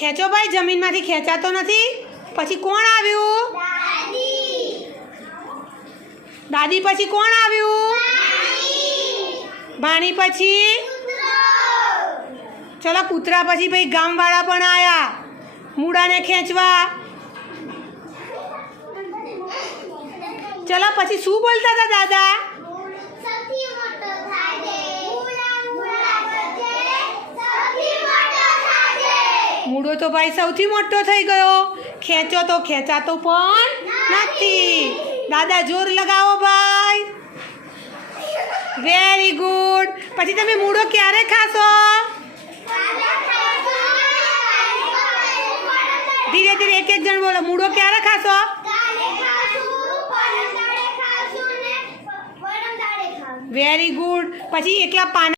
ખેંચો ભાઈ, જમીનમાંથી ખેંચાતો નથી. પછી કોણ આવ્યું? દાદી. પછી કોણ આવ્યું? ભાણી. પછી ચલો કૂતરા. પછી ભાઈ ગામવાળા પણ આવ્યા મૂળાને ખેંચવા. ચલો પછી શું બોલતા હતા દાદા? મૂળો તો ભાઈ સૌથી મોટો થઈ ગયો. ખેંચો તો ખેંચાતો પણ નથી. દાદા જોર લગાવો ભાઈ. Very good. પછી તમે મૂળો ક્યારે ખાશો? ધીરે ધીરે એક એક જણ બોલો. મૂળો ક્યારે ખાશો? Very good. પછી એકલા પાન